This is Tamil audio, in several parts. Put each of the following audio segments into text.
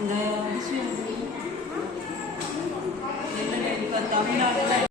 இந்த விஷயம் என்ன இப்போ தமிழ்நாட்டில்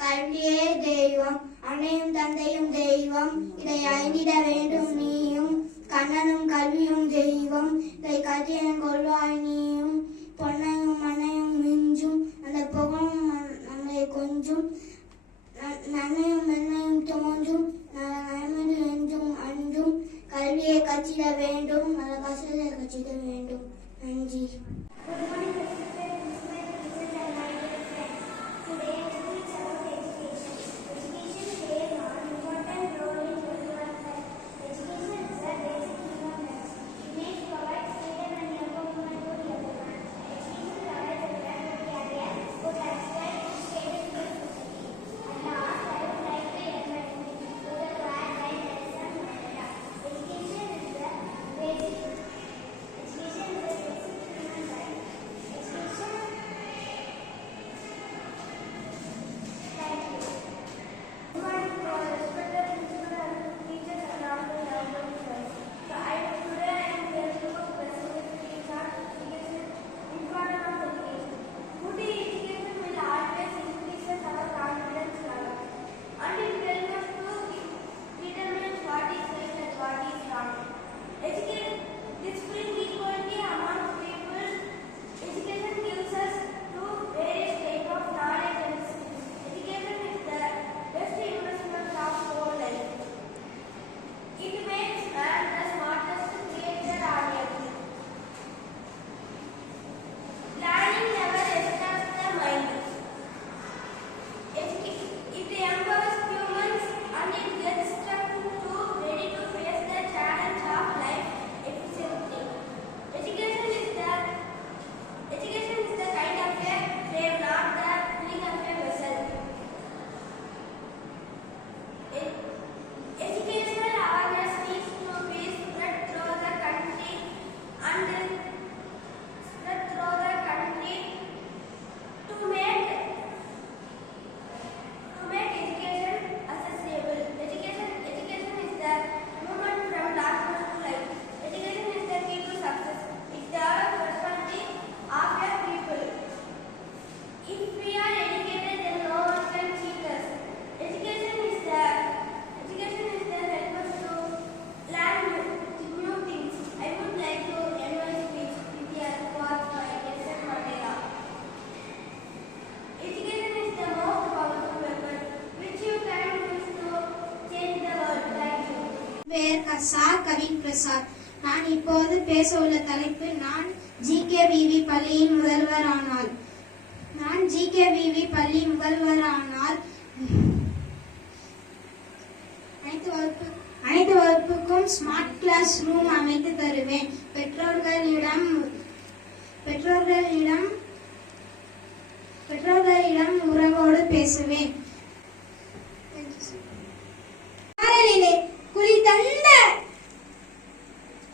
கல்வியே தெய்வம், அன்னையும் தந்தையும் தெய்வம், இதை அறிந்திட வேண்டும் நீயும். கண்ணனும் கல்வியும் தெய்வம், இதை கத்தியன் கொள்வாய் நீயும். பொன்னையும் மண்ணையும் மிஞ்சும், அந்த புகழும் நம்மை கொஞ்சும். நன்மையும் மென்மையும் தோன்றும், நன்மை என்றும் அன்றும். கல்வியை கற்றிட வேண்டும், நல்ல கசலை கற்றிட வேண்டும். நன்றி. பிரசாத். நான் இப்போது பேச உள்ள தலைப்பு நான் ஜிகேவிவி பள்ளியின் முதல்வரானால். நான் ஜிகேவிவி பள்ளி முதல்வரானால் அனைத்து வகுப்புக்கும் ஸ்மார்ட் கிளாஸ் ரூம் அமைத்து தருவேன். பெற்றோர்களிடம் உறவோடு பேசுவேன்.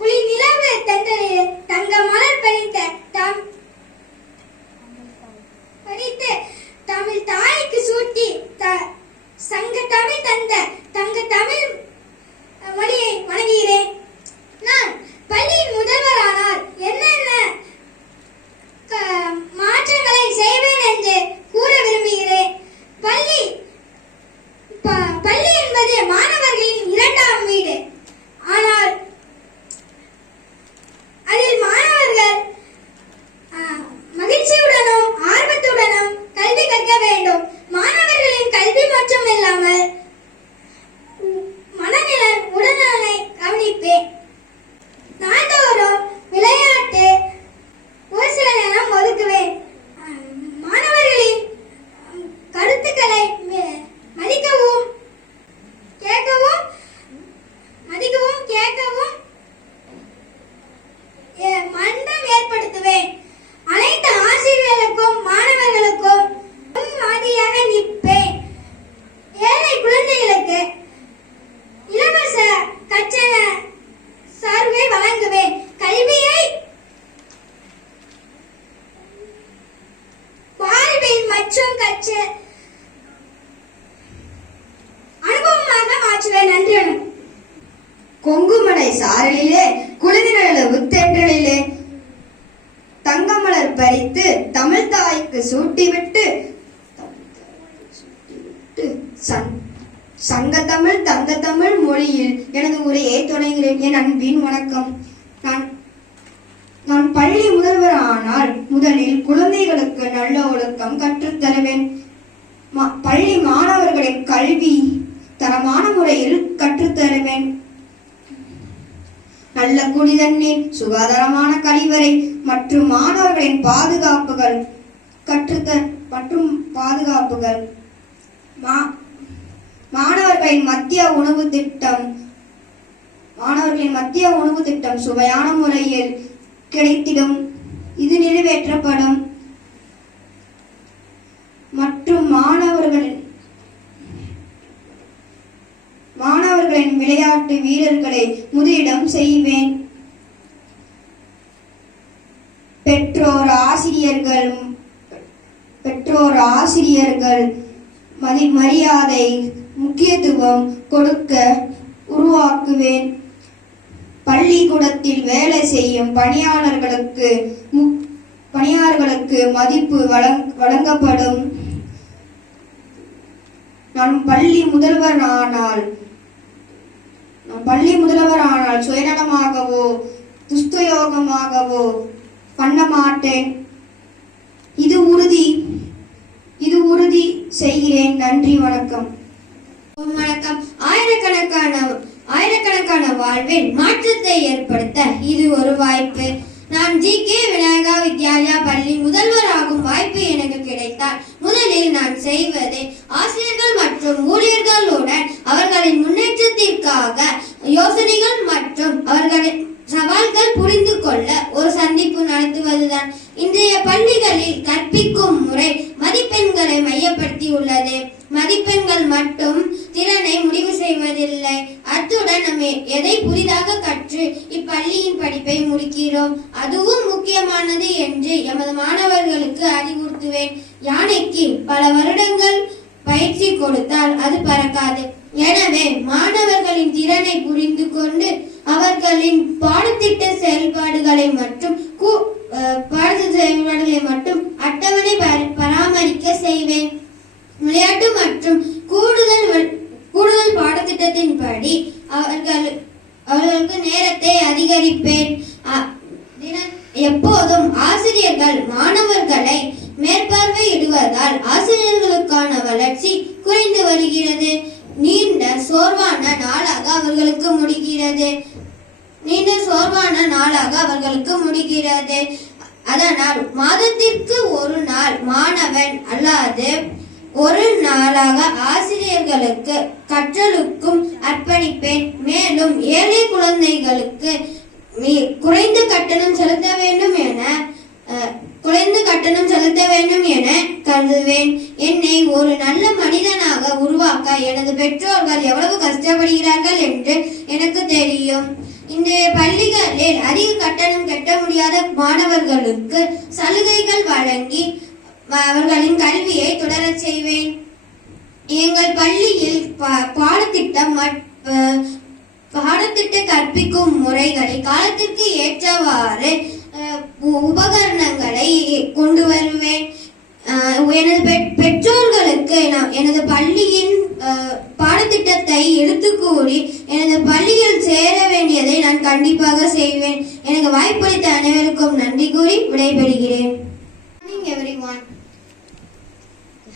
குளி நிலவு தந்தலே தங்க மலர் பறித்து தமிழ் தாய்க்கு சூட்டி சங்க தமிழ் தந்த தங்க தமிழ் மொழியை வணங்குகிறேன். நான் பள்ளியின் முதல்வரானால் என்னென்ன மாற்றங்களை செய்வேன் என்று கூற விரும்புகிறேன். பள்ளி என்பது மாணவர்களின் இரண்டாம் வீடு. ஆனால் அதில் மாணவர்கள் மகிழ்ச்சியுடனும் ஆர்வத்துடனும் கல்வி கற்க வேண்டும். மாணவர்களின் கல்வி மட்டும் இல்லாமல் மனநல உடல்நலனை கவனிப்பேன். நாள்தோறும் விளையாட்டு ஒரு சில நேரம் ஒதுக்குவேன். மாணவர்களின் கருத்துக்களை மதிக்கவும் கேட்கவும் மன்றம் ஏற்படுத்துவேன். அனைத்து ஆசிரியர்களுக்கும் மாணவர்களுக்கும் முன்மாதிரியாக நிற்பேன். ஏழை குழந்தைகளுக்கு இலவச கட்டண சார்பை வழங்குவேன். கல்வியை வாழ்வில் மற்றும் அனுபவமாக மாற்றுவேன். நன்றி. கொங்குமலை சாரலிலே குளிர்நிலவு தென்றலிலே தங்கமலர் பறித்து தமிழ் தாய்க்கு சூட்டிவிட்டு சங்க தமிழ் தங்க தமிழ் மொழியில் எனது உரையை தொடங்குகிறேன். என் அன்பின் வணக்கம். நான் பள்ளி முதல்வர் ஆனால் முதலில் குழந்தைகளுக்கு நல்ல ஒழுக்கம் கற்றுத்தருவேன். பள்ளி மாணவர்களின் கல்வி தரமான முறையில் கற்றுத்தருவேன். நல்ல குடி தண்ணீர், சுகாதாரமான கழிவறை மற்றும் மாணவர்களின் பாதுகாப்புகள் மாணவர்களின் மத்திய உணவு திட்டம் சுவையான முறையில் கிடைத்திடும். இது நிறைவேற்றப்படும். மற்றும் மாணவர்களின் விளையாட்டு வீரர்களை முதலிடம் செய்வேன். பெற்றோர் ஆசிரியர்கள் மரியாதை முக்கியத்துவம் கொடுக்க உருவாக்குவேன். பள்ளிக்கூடத்தில் வேலை செய்யும் பணியாளர்களுக்கு மதிப்பு வழங்கப்படும். நான் பள்ளி முதல்வரானால் சுயநலமாகவோ துஷ்டயோகமாகவோ பண்ண மாட்டேன். இது உறுதி செய்கிறேன். நன்றி. வணக்கம். வணக்கம். ஆயிரக்கணக்கான வாழ்வில் மாற்றத்தை ஏற்படுத்த இது ஒரு வாய்ப்பு. நான் ஜி.கே. விநாயகா வித்யாலயா பள்ளி முதல்வராகும் வாய்ப்பு எனக்கு கிடைத்தால் முதலில் நான் செய்வது ஆசிரியர்கள் மற்றும் ஊழியர்களுடன் அவர்களின் முன்னேற்றத்திற்காக யோசனைகள் மற்றும் அவர்களின் சவால்கள் புரிந்து கொள்ள ஒரு சந்திப்பு நடத்துவதுதான். இன்றைய பள்ளிகளில் கற்பிக்கும் முறை மதிப்பெண்களை மையப்படுத்தி உள்ளது. மதிப்பெண்கள் மட்டும் திறனை முடிவு செய்வதில்லை. அத்துடன் நம்ம எதை புதிதாக கற்று இப்பள்ளியின் படிப்பை முடிக்கிறோம் அதுவும் முக்கியமானது என்று எமது மாணவர்களுக்கு அறிவுறுத்துவேன். யானைக்கு பல வருடங்கள் பயிற்சி கொடுத்தால் அது பறக்காது. எனவே மாணவர்களின் திறனை புரிந்து கொண்டு அவர்களின் பாடத்திட்ட செயல்பாடுகளை மட்டும் அட்டவணை பராமரிக்க செய்வேன். விளையாட்டு மற்றும் கூடுதல் பாடத்திட்டத்தின்படி அவர்களுக்கு நேரத்தை அதிகரிப்பேன். எப்போதும் ஆசிரியர்கள் மாணவர்களை மேற்பார்வையிடுவதால் ஆசிரியர்களுக்கான வளர்ச்சி குறைந்து வருகிறது. நீண்ட சோர்வான நாளாக அவர்களுக்கு முடிகிறது. நீண்ட சோர்வான நாளாக அவர்களுக்கு முடிகிறது. அதனால் மாதத்திற்கு ஒரு நாள் மாணவன் அல்லாது ஒரு நாளாக ஆசிரியர்களுக்கு கற்றலுக்கும் அர்ப்பணிப்பேன். மேலும் ஏழை குழந்தைகளுக்கு குறைந்த கட்டணம் செலுத்த வேண்டும் என கருதுவேன். என்னை ஒரு நல்ல மனிதனாக உருவாக்க எனது பெற்றோர்கள் எவ்வளவு கஷ்டப்படுகிறார்கள் என்று எனக்கு தெரியும். இன்றைய பள்ளிகளில் அதிக கட்டணம் கட்ட முடியாத மாணவர்களுக்கு சலுகைகள் வழங்கி அவர்களின் கல்வியை தொடரச் செய்வேன். எங்கள் பள்ளியில் பாடத்திட்ட கற்பிக்கும் முறைகளை காலத்திற்கு ஏற்றவாறு உபகரணங்களை கொண்டு வருவேன். எனது பெற்றோர்களுக்கு எனது பள்ளியின் பாடத்திட்டத்தை எடுத்து கூறி எனது பள்ளியில் சேர வேண்டியதை நான் கண்டிப்பாக செய்வேன். எனக்கு வாய்ப்பளித்த அனைவருக்கும் நன்றி கூறி விடைபெறுகிறேன். Good morning everyone.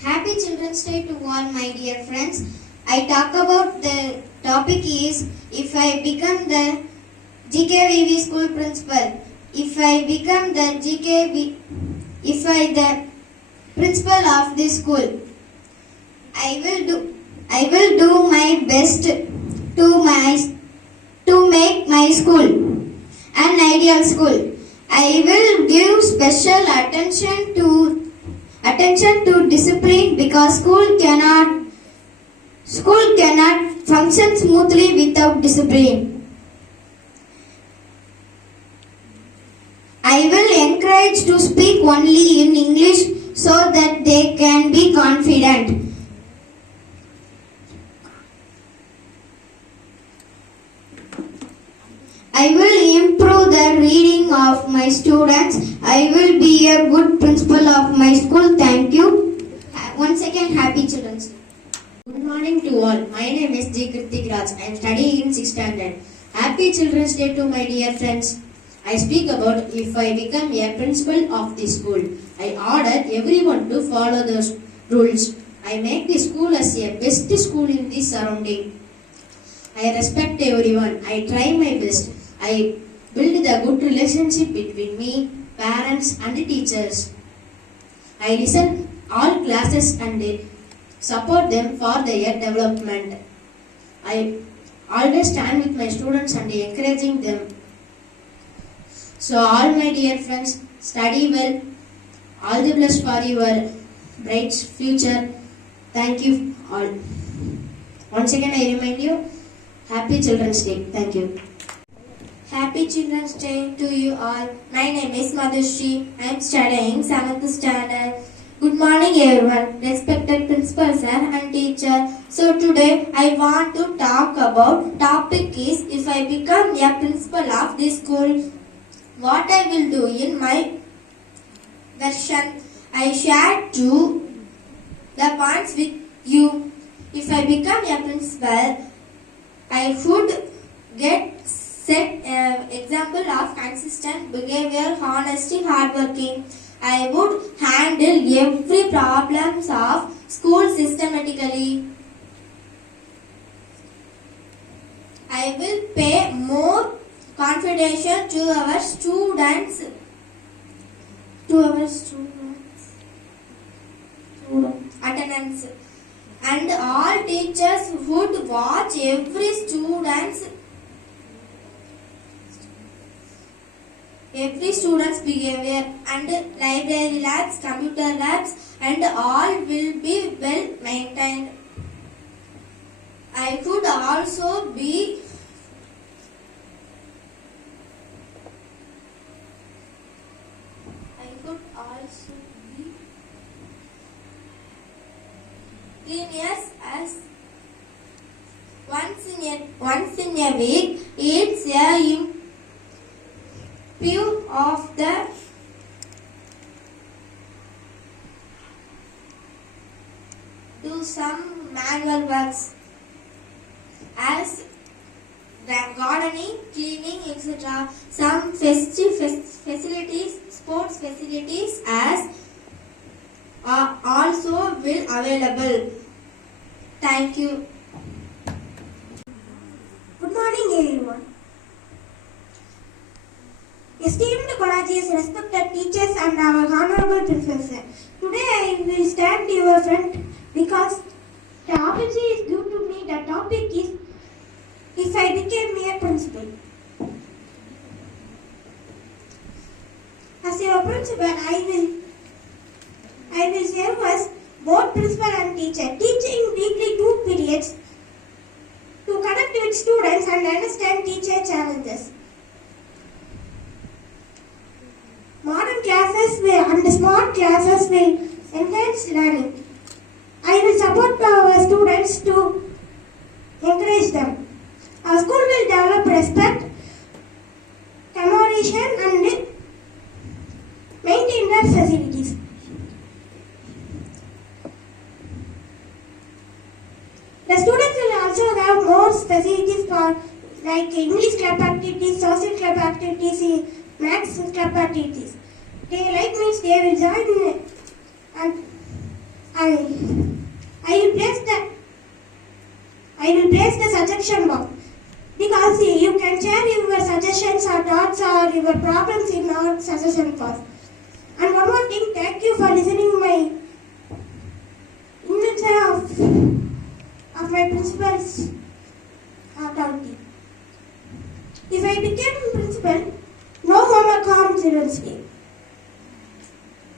Happy Children's Day to all my dear friends. I talk about the topic is if I become the GKVV school principal. If I become the the principal of this school, I will do my best to make my school an ideal school. I will give special attention to discipline because school cannot function smoothly without discipline. I will encourage to speak only in English so that they can be confident. I will improve the reading of my students. I will be a good principal of my school. Thank you. Once again, happy Children's Day. Good morning to all. My name is G. Kritik Raj. I am studying in 6th standard. Happy Children's Day to my dear friends. I speak about if I become a principal of the school. I order everyone to follow the rules. I make the school as a best school in the surrounding. I respect everyone. I try my best. I build the good relationship between me, parents and the teachers. I listen all classes and support them for their development. I always stand with my students and encouraging them. So all my dear friends, study well. All the best for your bright future. Thank you all. Once again I remind you, Happy Children's Day. Thank you. Happy Children's Day to you all. My name is Madhushri. I am studying 7th standard. Good morning everyone, respected principal sir and teacher. So today I want to talk about topic is if I become a principal of this school, what I will do in my version. I share the points with you. If I become a principal, I would set example of consistent behavior, honesty, hardworking. I would handle every problems of school systematically. I will pay more confidence to our students. Attendance. And all teachers would watch every student's behavior, and library labs, computer labs and all will be well maintained. I could also be cleanliness as once in a week. It's a few of the do some manual works as gardening, cleaning, etc. Some festive facilities, sports facilities as also will available. Thank you. Good morning everyone. students, respected teachers and our honorable professor. Today I will stand your front because the opportunity is due to me. The topic is if I became a principal. As your principal, I will serve as both principal and teacher, teaching weekly 2 periods to connect with students and understand teacher challenges. Modern classes and smart classes will enhance learning. I will support our students to encourage them. Our school will develop respect, collaboration and maintain their facilities. The students will also have more facilities for like English club activities, social club activities, maths club activities. They like means they will join and I will place the suggestion box because you can share your suggestions or thoughts or your problems in our suggestion box. And one more thing, thank you for listening my invention of my principal's authority. If I became principal, no homework on Children's Day.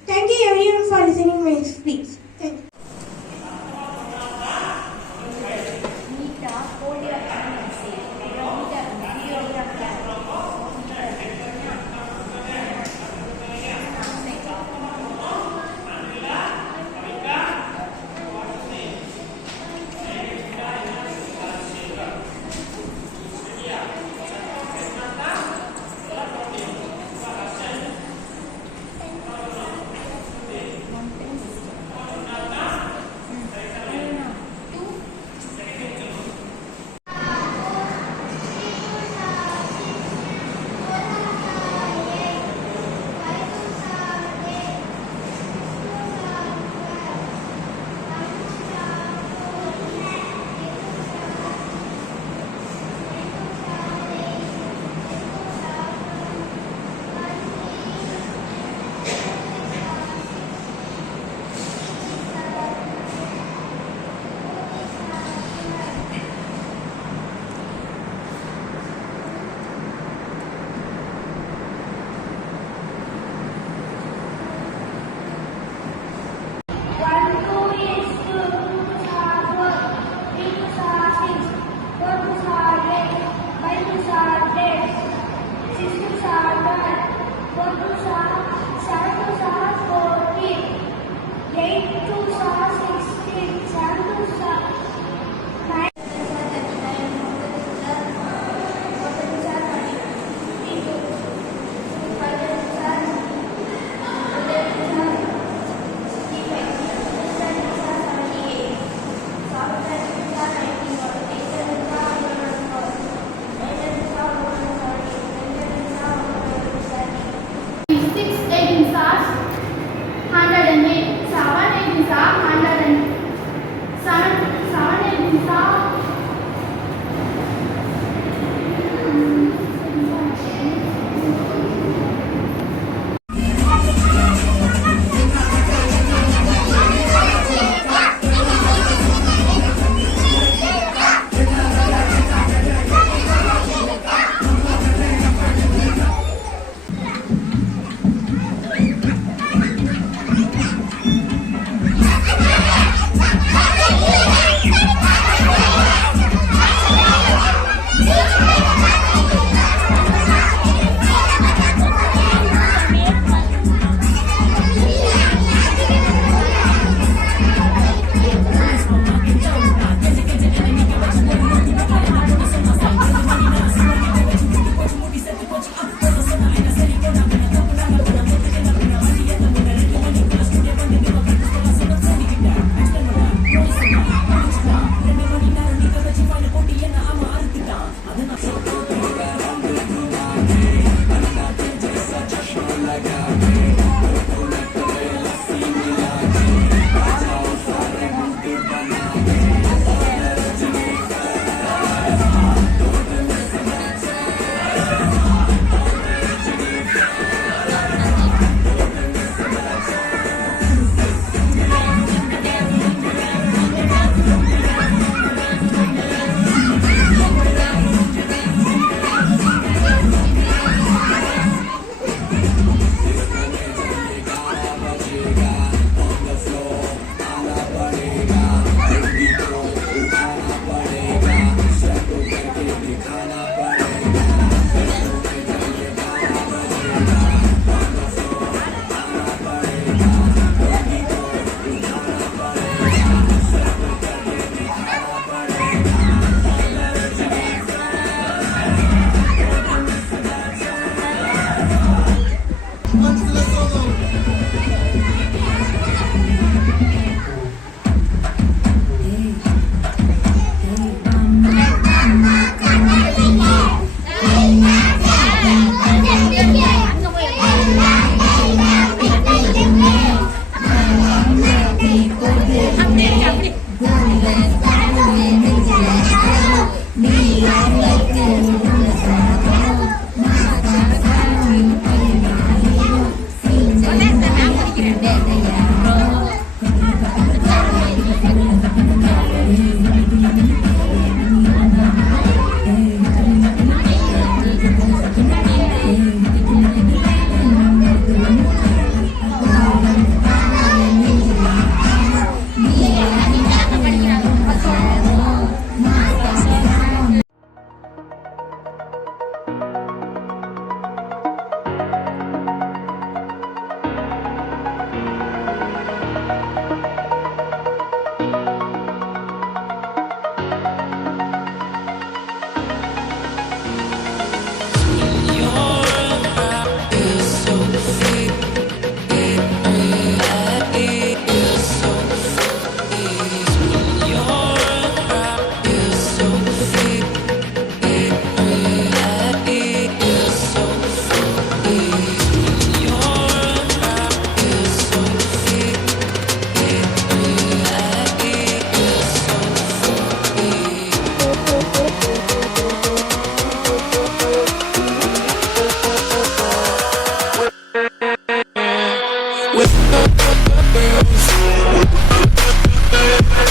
Thank you everyone for listening my speech. Thank you.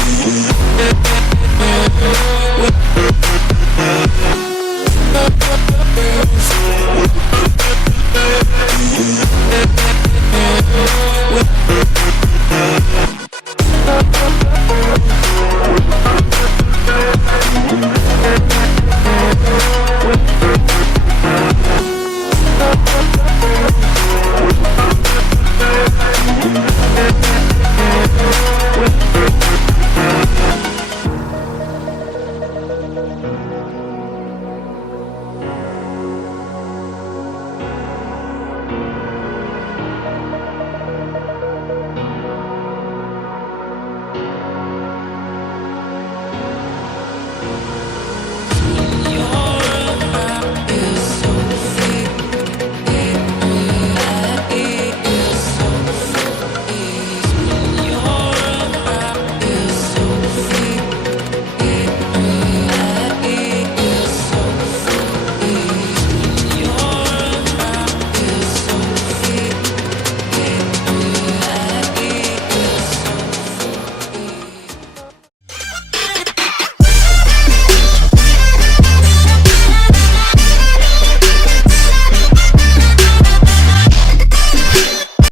We'll be right back.